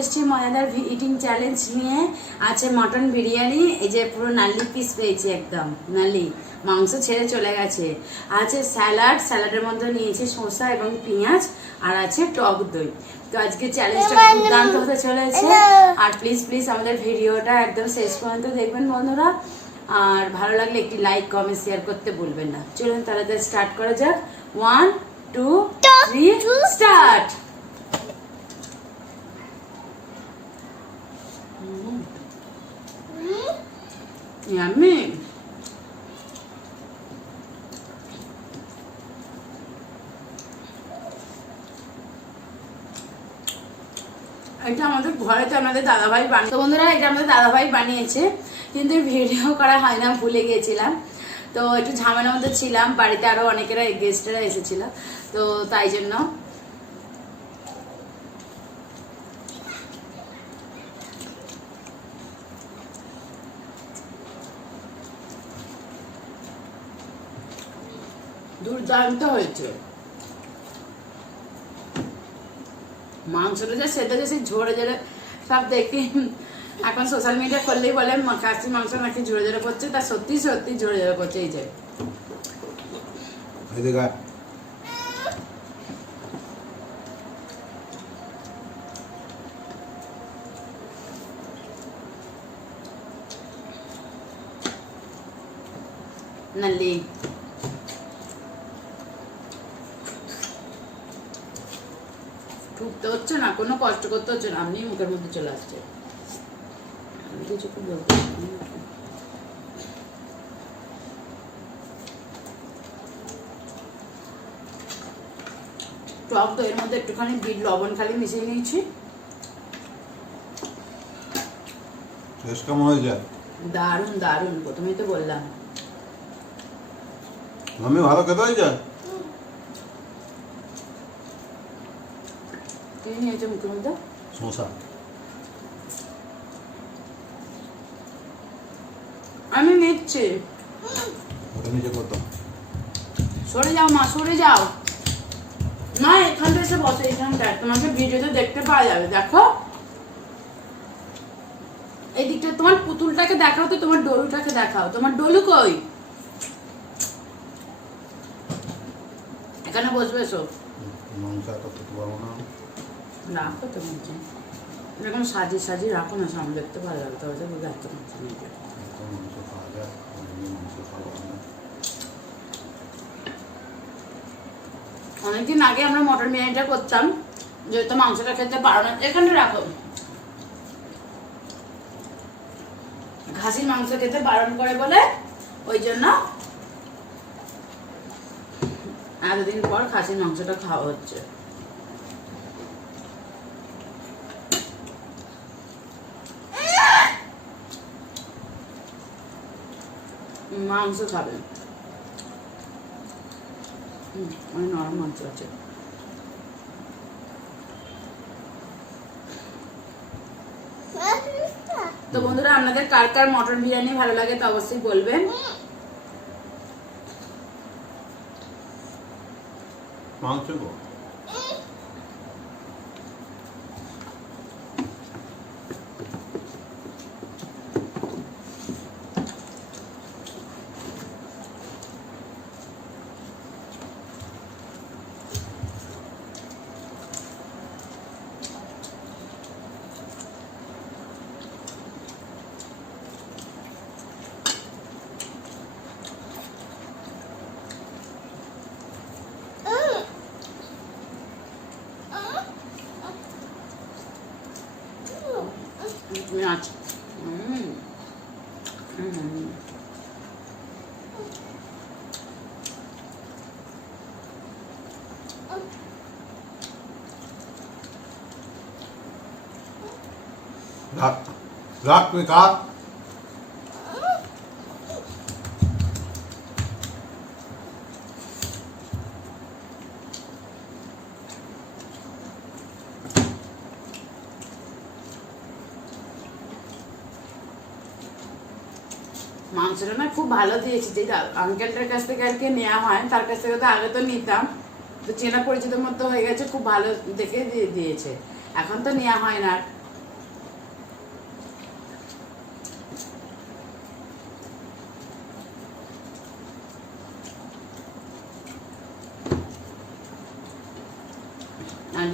এসেছি মজাদার eating challenge নিয়ে। আছে মটন বিরিয়ানি, এই যে পুরো নালি পিস পেয়েছি, একদম নালি, মাংস ছেড়ে চলে গেছে। আছে স্যালাড, স্যালাডের মধ্যে নিয়েছি শসা এবং পেঁয়াজ, আর আছে টক দই। তো আজকে চ্যালেঞ্জটা দুর্দান্ত হতে চলেছে। আর প্লিজ প্লিজ আমাদের ভিডিওটা একদম শেষ পর্যন্ত দেখবেন বন্ধুরা। আর ভালো লাগলে একটি লাইক কমেন্ট শেয়ার করতে ভুলবেন না। চলুন তাহলে স্টার্ট করা যাক। 1 2 3 স্টার্ট। Yummy. এটা আমাদের ঘরেতে আমাদের দাদাভাই বানিয়ে, তো বন্ধুরা এটা আমাদের দাদাভাই বানিয়েছে, কিন্তু ভিডিও করা হয় না, ভুলে গিয়েছিলাম। তো একটু ঝামেলার মধ্যে ছিলাম, বাড়িতে আরো অনেকেরা গেস্টেরা এসেছিল, তো তাই জন্য। দুর্দান্ত হয়েছে মাংসটা, যা সেটা যে সেই ঝরে ঝরে সব দেখি এখন সোশ্যাল মিডিয়া করলেই বলে খাসি মাংস নাকি ঝরে ঝরে করছে, তা সত্যি সত্যি ঝরে ঝরে করছে। এই যে নালি ঠুকতে হচ্ছে না, কোনো কষ্ট করতে হচ্ছে না, আপনি মুখের মধ্যে চলে আসছে। কিছু বলতে টক দইয়ের মধ্যে একটুখানি বিট লবণ খালি মিশিয়ে নিয়েছি। কেমন হয়েছে? দারুন দারুন, প্রথমেই তো বললাম আমি ভালো খেতে হয়েছে। কি নিয়েছে মুখের মধ্যে? শসা। আমি নিচ্ছি। ওটা নিচে কত? সরে যাও মা, সরে যাও। না এখানটা এসে বসে, এখানটা তোমাকে ভিডিওতে দেখতে পাওয়া যাবে। দেখো এই দিকটা, তোমার পুতুলটাকে দেখাও তো, তোমার ডলুটাকে দেখাও। তোমার ডলু কই? এখানে বসবে এসো। রাখো তো মধ্যে এরকম সাজিয়ে সাজিয়ে রাখো না, সামনে দেখতে পাওয়া যাবে। তবে বুঝে এত অনেকদিন আগে আমরা মটন বিরিয়ানিটা করতাম, যেহেতু মাংসটা খেতে পারো না, এখানে রাখো। খাসির মাংস খেতে বারণ করে বলে ওই জন্য এতদিন পর খাসির মাংসটা খাওয়া হচ্ছে। মাংস খাবে, অনেক নরম মাংস আছে। তো বন্ধুরা আপনাদের কার কার মটন বিরিয়ানি ভালো লাগে তো অবশ্যই বলবেন। মাংস গো আচ্ছা রাখ রাখ তুই কাট। মাংসটা না খুব ভালো দিয়েছে, যে আঙ্কেলটার কাছ থেকে আর কি নেওয়া হয়, তার কাছ থেকে তো আগে তো নিতাম, তো চেনা পরিচিতের মতো হয়ে গেছে, খুব ভালো দেখে দিয়েছে। এখন তো নেওয়া হয় না,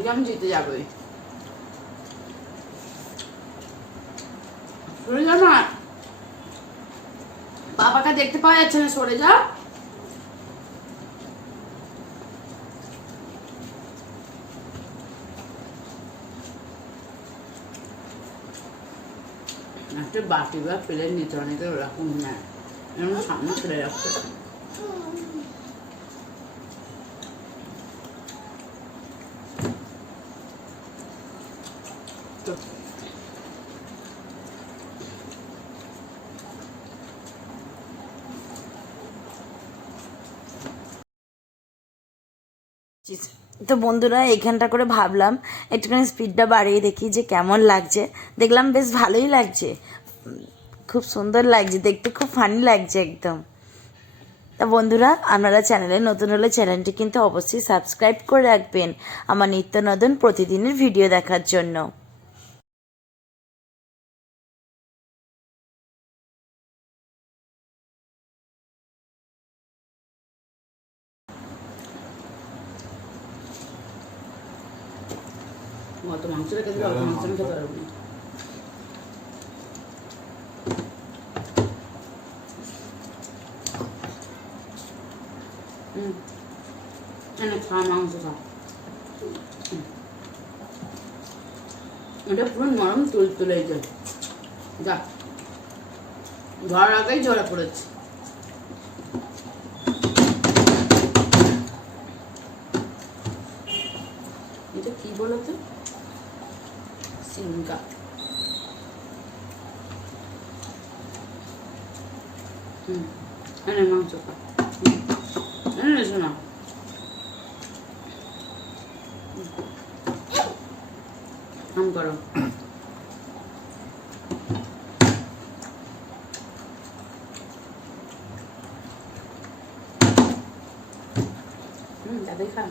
আজকে আমি জিতে যাবোই। সরে যাও না, বাবাকে দেখতে পাওয়া যাচ্ছে না, সরে যাও। একটা বাটি বা প্লেট নিতে অনেকে ওরকম নেয়, এরকম সামনে ফেলে রাখতে। তো বন্ধুরা এইখানটা করে ভাবলাম একটুখানি স্পিডটা বাড়িয়ে দেখি যে কেমন লাগছে। দেখলাম বেশ ভালোই লাগছে, খুব সুন্দর লাগছে দেখতে, খুব ফানি লাগছে একদম। তা বন্ধুরা, আপনারা চ্যানেলে নতুন হলে চ্যানেলটি কিন্তু অবশ্যই সাবস্ক্রাইব করে রাখবেন আমার নিত্য নতুন প্রতিদিনের ভিডিও দেখার জন্য। অত মাংস রেখে দিলে অত মাংস আমি খেতে পারবো না। এনে খা মাংস খা। এটা পুরো নরম তুল তুলে যায়, যা ঘর আগেই ঝরে পড়েছে। এটা কি বলতো, সিঙ্গা। এনে মাংস খা, এনে শোনা। আম করো। তাদের খা।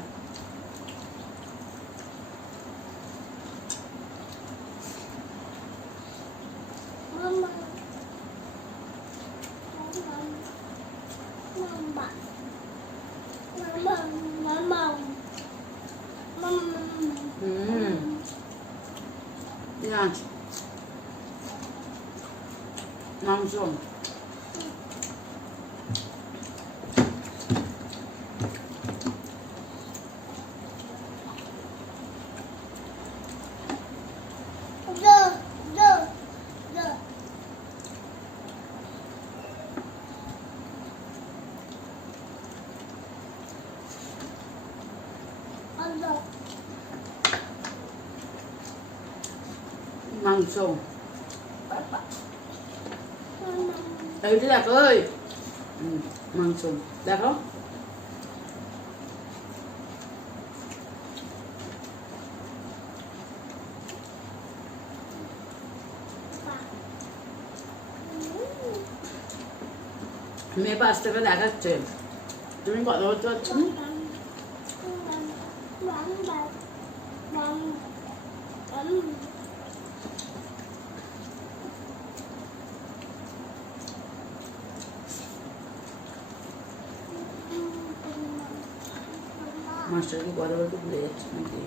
মাংস মাংস এইটা দেখো, ওই মাংস দেখো। মেয়ে 5 টাকা দেখাচ্ছে, তুমি কথা বলতে পারছো না। মাস্টারকে কথা বলতে ভুলে যাচ্ছে নাকি?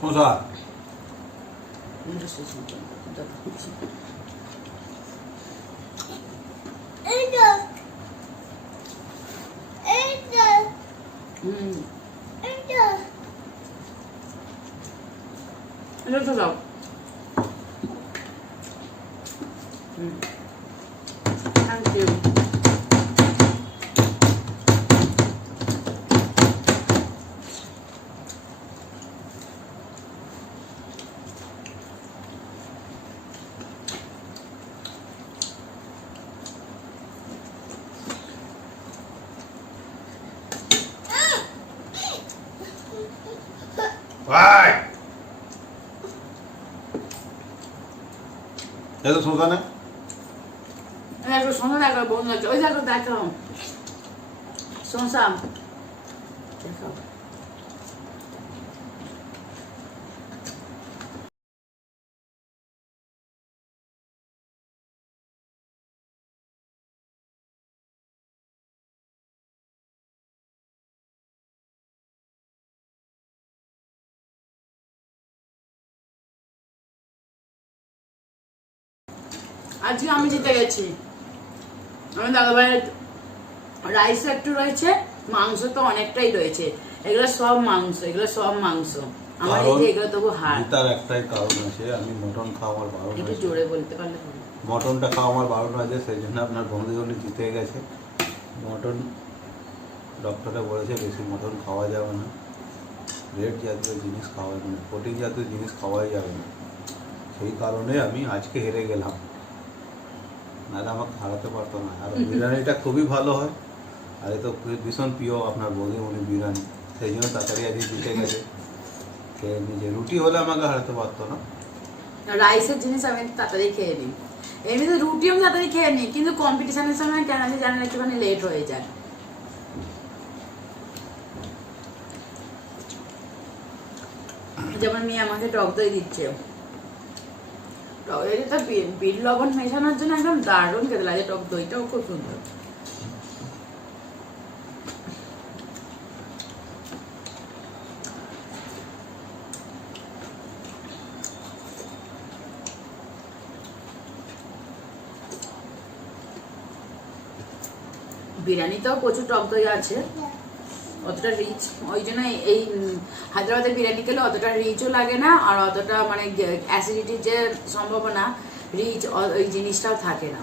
শশা এটা তো দাও। Thank you. ভাই এত শশা না একটু শোনো না, একবার বন্ধু আছে, ওই দেখো দেখো শোনসাম দেখো। আজকে আমি জিতে গেছি। আমি দাদা ভাইয়ের রাইস একটু রয়েছে, মাংস তো অনেকটাই রয়েছে। এগুলো সব মাংস। আমার এই যে এগুলো তবু হার। তার একটাই কারণ আছে, আমি মটন খাওয়া আমার বারণ একটু আছে। জোরে বলতে পারলে ভালো। মটনটা খাওয়া আমার বারণ আছে, সেই জন্য আপনার বন্ধুগুলি জিতে গেছে। মটন ডক্টরে বলেছে বেশি মটন খাওয়া যাবে না, রেড জাতীয় জিনিস খাওয়া যাবে না, প্রোটিন জাতীয় জিনিস খাওয়াই যাবে না। সেই কারণে আমি আজকে হেরে গেলাম, নাহলে আমাকে হারাতে পারতো না। আর বিরিয়ানিটা খুবই ভালো হয়, আর এ তো ভীষণ প্রিয় আপনার বৌদিমণি বিরিয়ানি, সেই জন্য তাড়াতাড়ি আজকে জিতে গেছে। খেয়ে নিজে রুটি হলে আমাকে হারাতে পারতো না। রাইসের জিনিস আমি তাড়াতাড়ি খেয়ে নিই, এমনিতে রুটি আমি তাড়াতাড়ি খেয়ে নিই, কিন্তু কম্পিটিশনের সময় কেন জানেন একটুখানি লেট হয়ে যায়। যেমন মেয়ে আমাকে টক দই দিচ্ছে, টক দইটা বিট লবণ মেশানোর জন্য একদম দারুণ খেতে লাগে, টক দইটাও খুব সুন্দর। বিরিয়ানিতেও প্রচুর টক দই আছে, অতটা রিচ, ওই জন্য এই হায়দ্রাবাদের বিরিয়ানি খেলে অতটা রিচও লাগে না, আর অতটা মানে অ্যাসিডিটির যে সম্ভাবনা, রিচ ওই জিনিসটাও থাকে না।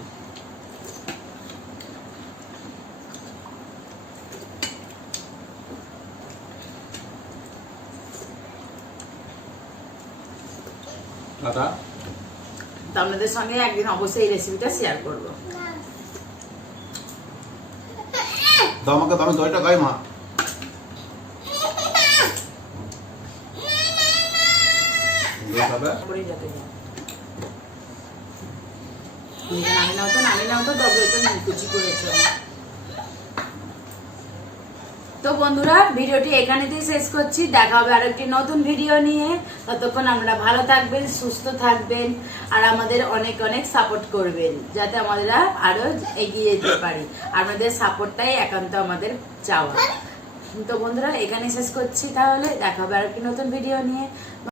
দাদা তো আপনাদের সঙ্গে একদিন অবশ্যই এই রেসিপিটা শেয়ার করবো। তো আমাকে তো আমি দইটা খাই মা। দই খাবে? করেই যাতে যায়। নামি নাও তো তবে এটা কুচি করেছে। তো বন্ধুরা, ভিডিওটি এখানেতেই শেষ করছি। দেখা হবে আরেকটি নতুন ভিডিও নিয়ে। ততক্ষণ আমরা ভালো থাকবেন, সুস্থ থাকবেন, আর আমাদের অনেক অনেক সাপোর্ট করবেন, যাতে আমরা আরো এগিয়ে যেতে পারি। আপনাদের সাপোর্টটাই একান্ত আমাদের চাওয়া। তো বন্ধুরা, এখানে শেষ করছি, তাহলে দেখা হবে আরেকটি নতুন ভিডিও নিয়ে।